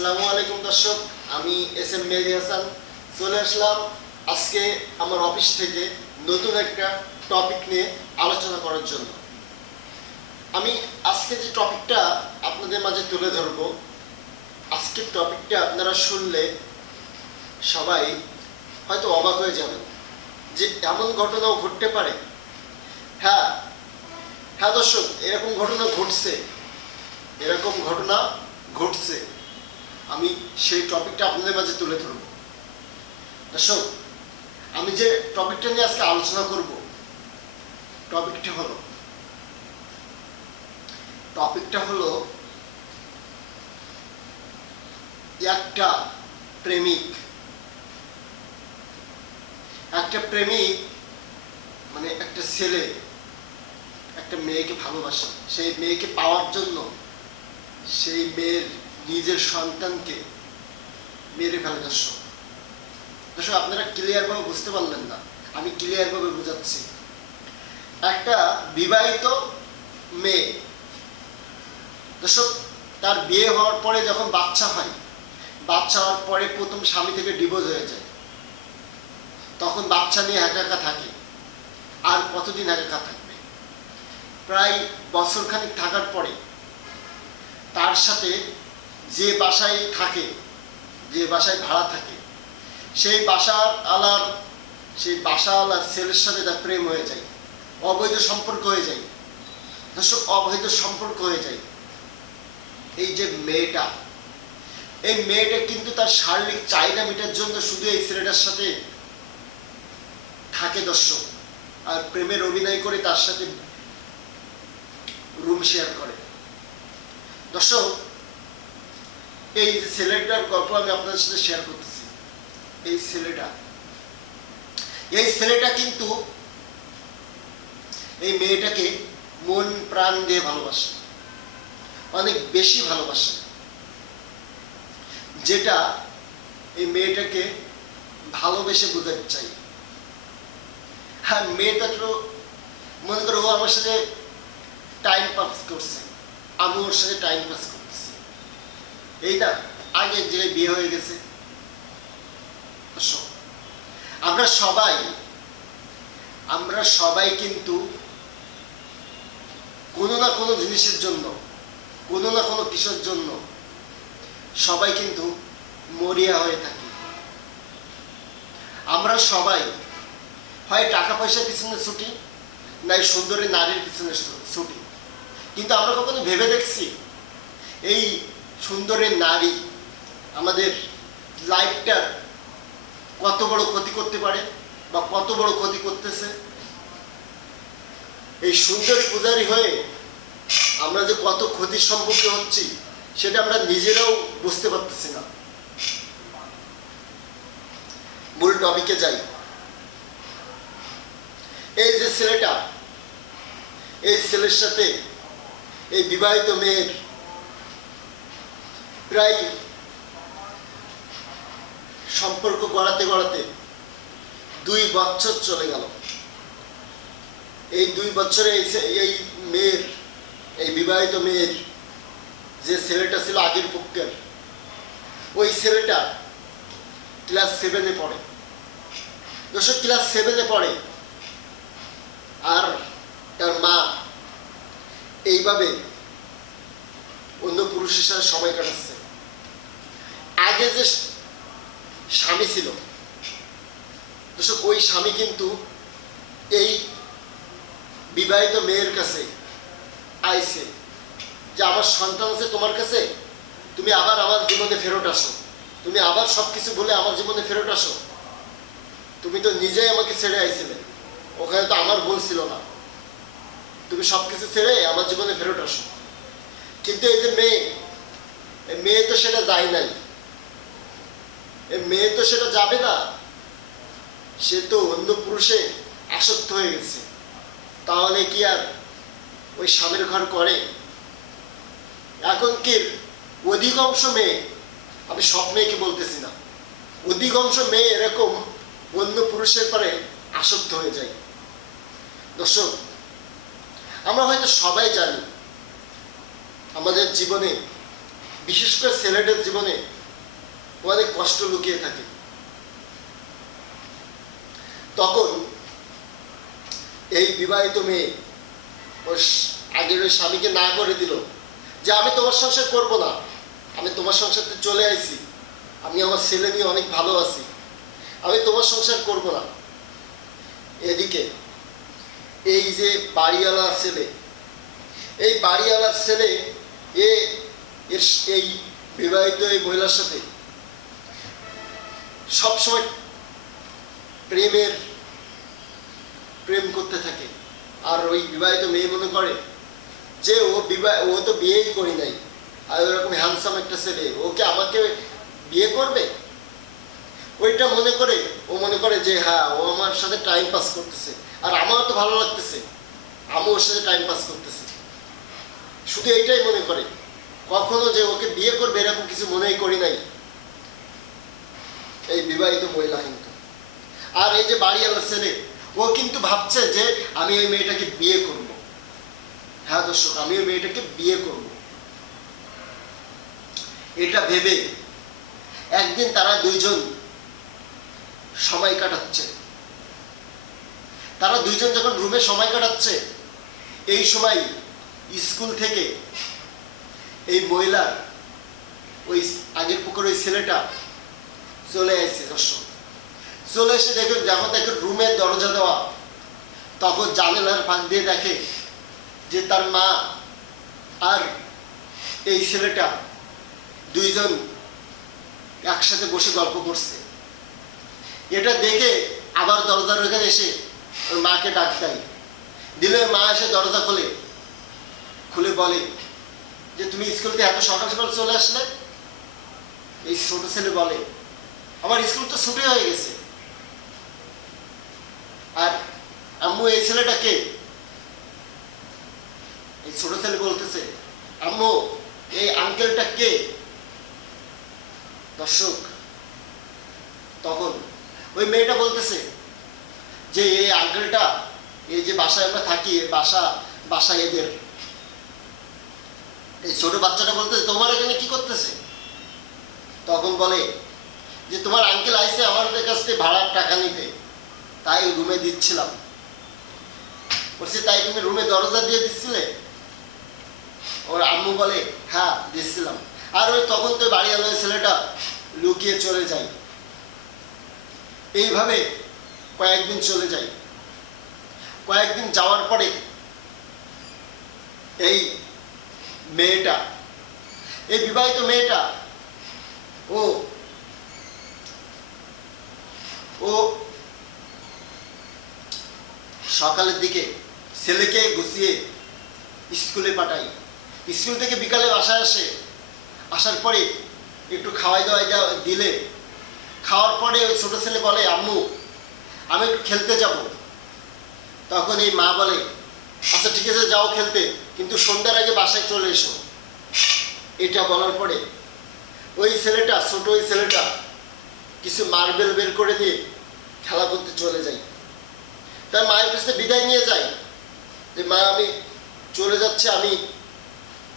আসসালামু আলাইকুম দর্শক, আমি এস এম মেহেদি হাসান। চলে আসলাম আজকে আমার অফিস থেকে নতুন একটা টপিক নিয়ে আলোচনা করার জন্য। আমি আজকে যে টপিকটা আপনাদের মাঝে তুলে ধরবো, আজকের টপিকটা আপনারা শুনলে সবাই হয়তো অবাক হয়ে যাবেন যে এমন ঘটনাও ঘটতে পারে। হ্যাঁ হ্যাঁ দর্শক, এরকম ঘটনা ঘটছে। এরকম ঘটনা ঘটছে। আমি সেই টপিকটা আপনাদের মাঝে তুলে ধরব। দর্শক, আমি যে টপিকটা নিয়ে আজকে আলোচনা করব, টপিকটা হলো টপিকটা হলো একটা প্রেমিক। একটা প্রেমিক মানে একটা ছেলে, একটা মেয়েকে ভালোবাসে। সেই মেয়েকে পাওয়ার জন্য সেই মেয়ের নিজের সন্তানকে মেরে ফেলে দর্শক দর্শক, আপনারা ক্লিয়ারভাবে বুঝতে পারলেন না। আমি ক্লিয়ারভাবে বোঝাচ্ছি। একটা বিবাহিত মেয়ে, দর্শক, তার বিয়ে হওয়ার পরে যখন বাচ্চা হয়, বাচ্চা হওয়ার পরে প্রথম স্বামী থেকে ডিভোর্স হয়ে যায়। তখন বাচ্চা নিয়ে একা একা থাকে। আর কতদিন একা একা থাকবে? প্রায় বছরখানিক থাকার পরে তার সাথে যে বাসায় থাকে, যে বাসায় ভাড়া থাকে, সেই বাসার আলার, সেই বাসা আলার ছেলের সাথে তার প্রেম হয়ে যায়, অবৈধ সম্পর্ক হয়ে যায়, দর্শক, অবৈধ সম্পর্ক হয়ে যায়। এই যে মেয়েটা, এই মেয়েটা কিন্তু তার শারীরিক চাহিদা মেটার জন্য শুধু এই ছেলেটার সাথে থাকে দর্শক, আর প্রেমের অভিনয় করে তার সাথে রুম শেয়ার করে। দর্শক এই যে ছেলেটার গল্প আমি আপনাদের সাথে শেয়ার করতেছি। এই ছেলেটা। এই ছেলেটা কিন্তু এই মেয়েটাকে মন প্রাণ দিয়ে ভালোবাসে। অনেক বেশি ভালোবাসে। যেটা এই মেয়েটাকে ভালোবেসে বোঝাতে চাই। হ্যাঁ মেয়েটা তো মনে করো ও আমার সাথে টাইম পাস করছে। আমি ওর সাথে টাইম পাস করতেছি এই না আগে যে বিয়ে হয়ে গেছে। আমরা সবাই আমরা সবাই কিন্তু কোনো না কোনো জিনিসের জন্য, কোনো না কোনো কিসের জন্য সবাই কিন্তু মরিয়া হয়ে থাকি। আমরা সবাই, হয় টাকা পয়সার পিছনে ছুটি, নাই সুন্দরী নারীর পিছনে ছুটি। কিন্তু আমরা কখনো ভেবে দেখছি, এই সুন্দরী নারী, আমাদের লাইফটার কত বড় ক্ষতি করতে পারে বা কত বড় ক্ষতি করতেছে? এই সুন্দরী পূজারী হয়ে আমরা যে কত ক্ষতির সম্মুখে হচ্ছি, সেটা আমরা নিজেরাও বুঝতে পারতেছি না। মূল টপিকে যাই। এই যে ছেলেটা, এই ছেলের সাথে এই বিবাহিত মেয়ের প্রায় সম্পর্ক গড়াতে গড়াতে দুই বছর চলে গেল। এই দুই বছরে এই মেয়ের, এই বিবাহিত মেয়ের যে ছেলেটা ছিল আগের পক্ষের, ওই ছেলেটা ক্লাস সেভেনে পড়ে। দর্শক ক্লাস সেভেনে পড়ে। আর তার মা এইভাবে অন্য পুরুষের সাথে সময় কাটাচ্ছে। আগে যে স্বামী ছিল ওই স্বামী কিন্তু এই বিবাহিত মেয়ের কাছে আইছে যে আমার সন্তান আছে তোমার কাছে, তুমি আবার আমার জীবনে ফেরত আসো। তুমি আবার সব কিছু বলে আমার জীবনে ফেরত আসো। তুমি তো নিজেই আমাকে ছেড়ে আইছিলে। ওখানে তো আমার ভুল ছিল না। তুমি সব কিছু ছেড়ে আমার জীবনে ফেরত আসো। কিন্তু এই যে মেয়ে মেয়ে তো সেটা যায় নাই। মেয়ে তো সেটা যাবে না। সে তো অন্য পুরুষে আসক্ত হয়ে গেছে। তাহলে কি আর ওই স্বামীর ঘর করে? এখন কি অধিকাংশ মেয়ে, আমি সব মেয়েকে বলতেছি না, অধিকাংশ মেয়ে এরকম অন্য পুরুষের পরে আসক্ত হয়ে যায়। দর্শক, আমরা হয়তো সবাই জানি, আমাদের জীবনে, বিশেষ করে ছেলেদের জীবনে অনেক কষ্ট লুকিয়ে থাকে। তখন এই বিবাহিত মেয়ে ওর আগের ওই স্বামীকে না করে দিল যে, আমি তোমার সংসার করব না। আমি তোমার সংসারতে চলে আইছি। আমি আমার ছেলে নিয়ে অনেক ভালো আছি। আমি তোমার সংসার করব না। এদিকে এই যে বাড়িওয়ালার ছেলে, এই বাড়িওয়ালার ছেলে, এ, এর এই বিবাহিত এই মহিলার সাথে সবসময় প্রেমের প্রেম করতে থাকে। আর ওই বিবাহিত মেয়ে মনে করে যে ও বিবাহ, ও তো বিয়েই করি নাই। আর ওরকম হ্যান্ডসাম একটা ছেলে ওকে আমাকে বিয়ে করবে? ওইটা মনে করে, ও মনে করে যে হ্যাঁ ও আমার সাথে টাইম পাস করতেছে। আর আমারও তো ভালো লাগতেছে। আমি ওর সাথে টাইম পাস করতেছি। শুধু এইটাই মনে করে। কখনো যে ওকে বিয়ে করবে এরকম কিছু মনেই করি নাই। এই বিবাহিত মহিলা কিন্তু। আর এই যে বাড়িওয়ালা ছেলে, ও কিন্তু ভাবছে যে আমি এই মেয়েটাকে বিয়ে করব। হ্যাঁ দর্শক, আমি ওই মেয়েটাকে বিয়ে করব। এটা ভেবে একদিন তারা দুইজন সময় কাটাচ্ছে। তারা দুইজন যখন রুমে সময় কাটাচ্ছে, এই সময় স্কুল থেকে এই মহিলার, ওই আগের পুকুর ওই ছেলেটা চলে আসছে দর্শক। চলে এসে দেখুন, যখন দেখুন রুমের দরজা দেওয়া, তখন জানালার ফাঁক দিয়ে দেখে যে তার মা আর এই ছেলেটা দুইজন একসাথে বসে গল্প করছে। এটা দেখে আবার দরজার ওখানে এসে ওর মাকে ডাক দেয়। দিলে মা এসে দরজা খোলে। খুলে বলে যে, তুমি স্কুল থেকে এত সকাল সকাল চলে আসলে? এই ছোট ছেলে বলে আমার স্কুল তো ছুটি হয়ে গেছে। আর আম্মু, এই ছেলেটা কে? এই ছোট ছেলে বলতেছে, আম্মু, এই আঙ্কেলটা কে? দর্শক, তখন ওই মেয়েটা বলতেছে যে, এই আঙ্কেলটা এই যে বাসায় আমরা থাকি বাসা বাসা এদের। এই ছোট বাচ্চাটা বলতেছে, তোমার এখানে কি করতেছে? তখন বলে যে তোমার আঙ্কেল আইসে আমাদের কাছ থেকে ভাড়ার টাকা নিতে তাই রুমে দিচ্ছিলাম। বলছি, তাই তুমি রুমে দরজা দিয়ে দিচ্ছিলে? ওর আম্মু বলে হ্যাঁ দিচ্ছিলাম। আর ওই তখন তো বাড়ি আলো ছেলেটা লুকিয়ে চলে যায়। এইভাবে কয়েকদিন চলে যায়। কয়েকদিন যাওয়ার পরে এই মেয়েটা, এই বিবাহিত মেয়েটা, ও ও সকালের দিকে ছেলেকে গুছিয়ে স্কুলে পাঠাই। স্কুল থেকে বিকালে বাসায় আসে। আসার পরে একটু খাওয়াই দাওয়াই দেওয়া দিলে। খাওয়ার পরে ওই ছোটো ছেলে বলে, আম্মু, আমি একটু খেলতে যাব। তখন এই মা বলে আচ্ছা ঠিক আছে, যাও খেলতে, কিন্তু সন্ধ্যার আগে বাসায় চলে এসো। এটা বলার পরে ওই ছেলেটা, ছোট ওই ছেলেটা কিছু মার্বেল বের করে দিয়ে খেলা করতে চলে যাই। তার মায়ের কাছে বিদায় নিয়ে যায় যে মা, আমি চলে যাচ্ছে, আমি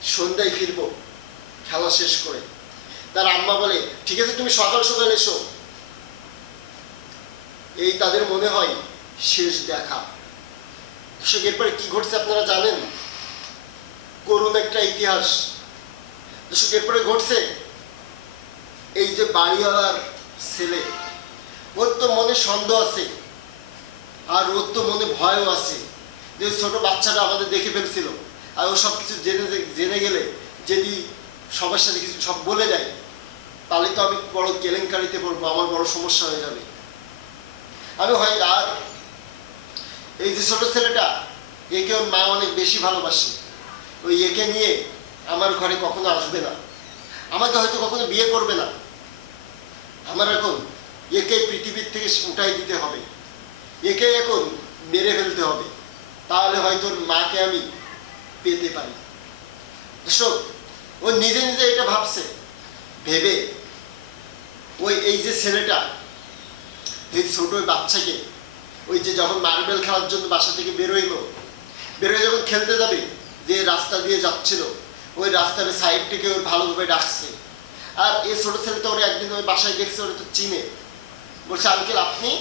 সন্ধ্যায় ফিরব। খেলা শেষ করে। তার আম্মা বলে, ঠিক আছে, তুমি সকাল সকাল এসো। এই তাদের মনে হয় শেষ দেখা। দর্শক, এরপরে কি ঘটছে আপনারা জানেন? করুণ একটা ইতিহাস। দর্শক, এরপরে ঘটছে এই যে বাড়িওয়ালার ছেলে। ওর তো মনে সন্দেহ আছে। আর ওর তো মনে ভয়ও আছে। যে ছোট বাচ্চাটা আমাদের দেখে ফেলছিল। আর ও সব কিছু জেনে জেনে গেলে যদি সবার সাথে কিছু সব বলে দেয়, তাহলে তো আমি বড় কেলেঙ্কারিতে পড়ব, আমার বড় সমস্যা হয়ে যাবে। আমি হয় আর এই যে ছোট ছেলেটা, একে ওর মা অনেক বেশি ভালোবাসে। ওই একে নিয়ে আমার ঘরে কখনো আসবে না। আমাকে হয়তো কখনো বিয়ে করবে না। আমার এখন একে পৃথিবীর থেকে উঠাই দিতে হবে। একে এখন মেরে ফেলতে হবে। তাহলে হয়তো মাকে আমি পেতে পারি। দর্শক, ও নিজে নিজে এটা ভাবছে। ভেবে ওই, এই যে ছেলেটা, এই ছোট বাচ্চাকে, ওই যে যখন মার্বেল খেলার জন্য বাসা থেকে বেরোইলো, বেরোয় যখন খেলতে যাবে, যে রাস্তা দিয়ে যাচ্ছিল, ওই রাস্তার সাইড থেকে ওর ভালোভাবে ডাকছে। আর এই ছোট ছেলে তো ওর একদিন ওই বাসায় দেখছে, ওরা তো চিনে। বলছে আঙ্কেল আপনি?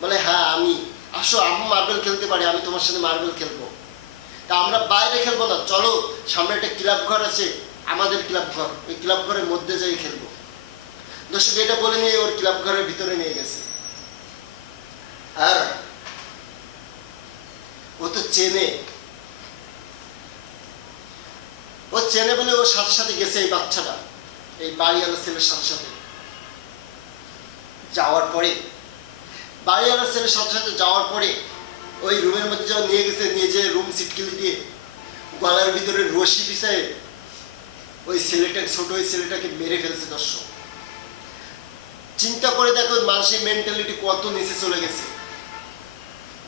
বলে হ্যাঁ আমি। আসো আমি মার্বেল খেলতে পারি, আমি তোমার সাথে মার্বেল খেলব। তা আমরা বাইরে খেলব না, চলো, সামনে একটা ক্লাব ঘর আছে, আমাদের ক্লাব ঘর। ওই ক্লাব ঘরের মধ্যে যাই খেলব। দর্শক, এটা বলে নিয়ে ওর ক্লাব ঘরের ভিতরে নিয়ে গেছে। আর ও তো চেনে। ও চেনে বলে ওর সাথে সাথে গেছে এই বাচ্চাটা, এই বাড়িওয়ালা ছেলের সাথে সাথে। যাওয়ার পরে বাড়িওয়ালা ছেলের সাথে সাথে যাওয়ার পরে, ওই রুমের মধ্যে যখন নিয়ে গেছে, নিয়ে যে রুম সিটকিলি দিয়ে গলার ভিতরে রশি পিছায় ওই ছেলেটা, ছোট ওই ছেলেটাকে মেরে ফেলছে দর্শক। চিন্তা করে দেখো মানুষের মেন্টালিটি কত নিচে চলে গেছে।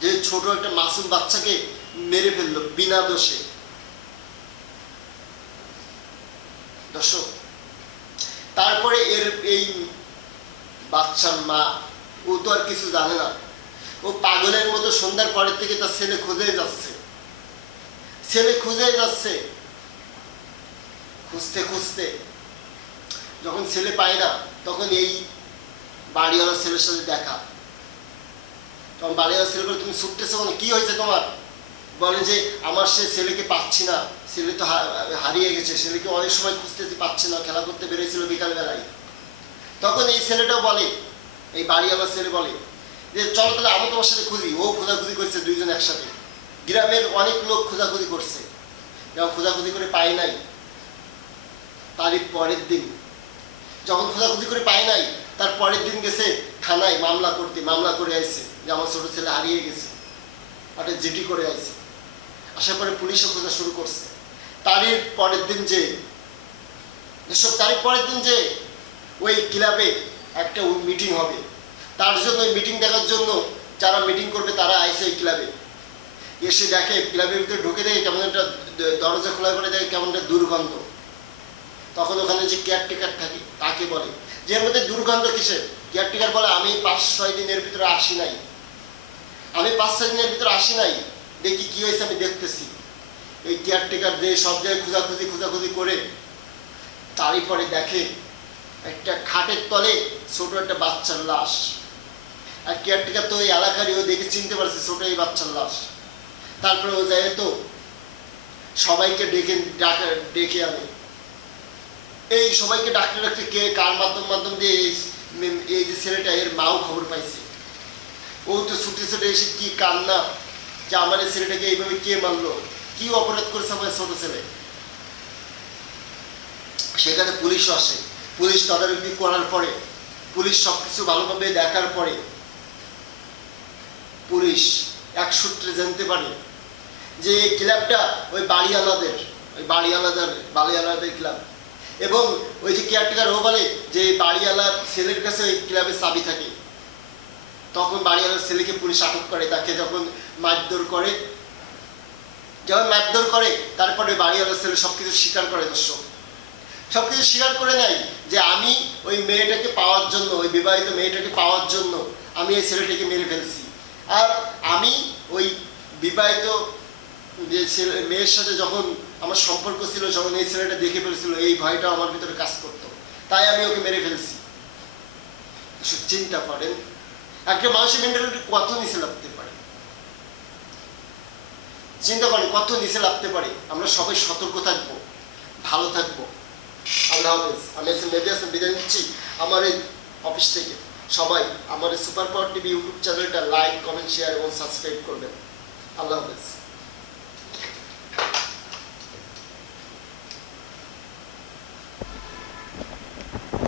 যে ছোট একটা মাসুম বাচ্চাকে মেরে ফেলল বিনা দোষে। দর্শক, তারপরে এর এই বাচ্চার মা, ও তো আর কিছু জানে না। ও পাগলের মতো সন্ধ্যার পরের থেকে তার ছেলে খুঁজে যাচ্ছে। ছেলে খুঁজে যাচ্ছে। খুঁজতে খুঁজতে। যখন ছেলে পায় না, তখন এই বাড়িওয়ালা ছেলের সাথে দেখা। তখন বাড়িওয়ালা ছেলে বলে, তুমি ছুটতেছো কেন? কি হয়েছে তোমার? বলে যে, আমার সে ছেলেকে পাচ্ছি না। ছেলে তো হারিয়ে গেছে। ছেলেকে অনেক সময় খুঁজতেছি, পাচ্ছি না। খেলা করতে বেরিয়েছিল বিকালবেলায়। তখন এই ছেলেটাও বলে, এই বাড়িওয়ালা ছেলে বলে যে, চলো তাহলে আমি তোমার সাথে খুঁজি। ও খোঁজাখুঁজি করছে দুইজন একসাথে। গ্রামের অনেক লোক খোঁজাখুঁজি করছে। যখন খোঁজাখুঁজি করে পায় নাই, তারই পরের দিন, যখন খোঁজাখুঁজি করে পায় নাই, তার পরের দিন গেছে থানায় মামলা করতে, মামলা করে আইছে যে, আমার ছোট ছেলে হারিয়ে গেছে একটা জিডি করে আইছে। আসার পরে পুলিশও খোঁজা শুরু করছে। তারই পরের দিন যে, এসব তারই পরের দিন যে ওই ক্লাবে একটা মিটিং হবে। তার জন্য ওই মিটিং দেখার জন্য যারা মিটিং করবে তারা আইসে এই ক্লাবে। এসে দেখে ক্লাবের ভিতরে ঢুকে দেখে কেমন একটা দরজা খোলা করে দেখে কেমন একটা দুর্গন্ধ। তখন ওখানে যে কেয়ারটেকার থাকে, তাকে বলে। যে এর মধ্যে দুর্গন্ধ কিসের? কেয়ারটেকার বলে, আমি পাঁচ, ছয় দিনের ভিতরে আসি নাই। আমি পাঁচ, ছয় দিনের ভিতরে আসি নাই। দেখি কি হয়েছে, আমি দেখতেছি। এই কেয়ারটেকার যে সব জায়গায় খোঁজাখুঁজি খোঁজাখুঁজি করে তারই পরে দেখে একটা খাটের তলে ছোট একটা বাচ্চার লাশ। আর কেয়ারটেকার তো ওই এলাকারই, ও দেখে চিনতে পারছে ছোট এই বাচ্চার লাশ। তারপরে ও যায় তো সবাইকে ডেকে, ডাকে, ডেকে আনে। এই সবাইকে ডাকতে ডাকতে কে কার মাধ্যম মাধ্যম দিয়ে এই যে ছেলেটা, এর মাও খবর পাইছে। ও তো ছুটে ছুটে এসে কি কান্না যে আমার এই ছেলেটাকে এইভাবে কে মারলো? কি অপরাধ করেছে আমার ছোট ছেলে? সেখানে পুলিশও আসে। পুলিশ তদারকি করার পরে, পুলিশ সব কিছু ভালোভাবে দেখার পরে, পুলিশ এক সূত্রে জানতে পারে যে এই ক্লাবটা ওই বাড়িওয়ালাদের ওই বাড়িওয়ালাদের বাড়িওয়ালাদের ক্লাব। এবং ওই যে কেয়ারটেকার ও বলে যে বাড়িওয়ালার ছেলের কাছে ওই ক্লাবের চাবি থাকে। তখন বাড়িওয়ালার ছেলেকে পুলিশ আটক করে, তাকে যখন মারধর করে, যখন মারধর করে, তারপরে বাড়িওয়ালার ছেলে সব কিছু স্বীকার করে দর্শক। সব কিছু স্বীকার করে নেয় যে আমি ওই মেয়েটাকে পাওয়ার জন্য, ওই বিবাহিত মেয়েটাকে পাওয়ার জন্য আমি এই ছেলেটাকে মেরে ফেলছি। আর আমি ওই বিবাহিত যে ছেলে, মেয়ের সাথে যখন আমার সম্পর্ক ছিল, যখন এই ছেলেটা দেখে ফেলছিল, এই ভয়টা আমার ভিতরে কাজ করতো। তাই আমি ওকে মেরে ফেলছি। চিন্তা করেন, একটা মানুষের মেন্টালিটি কত নিচে লাগতে পারে? চিন্তা করেন, কত নিচে লাগতে পারে? আমরা সবাই সতর্ক থাকব, ভালো থাকব। আল্লাহ হাফেজ আমি এসে মেদি হাসান বিদায় নিচ্ছি আমার এই অফিস থেকে সবাই আমার সুপার পাওয়ার টিভি ইউটিউব চ্যানেলটা লাইক কমেন্ট শেয়ার এবং সাবস্ক্রাইব করবেন। আল্লাহ হাফেজ।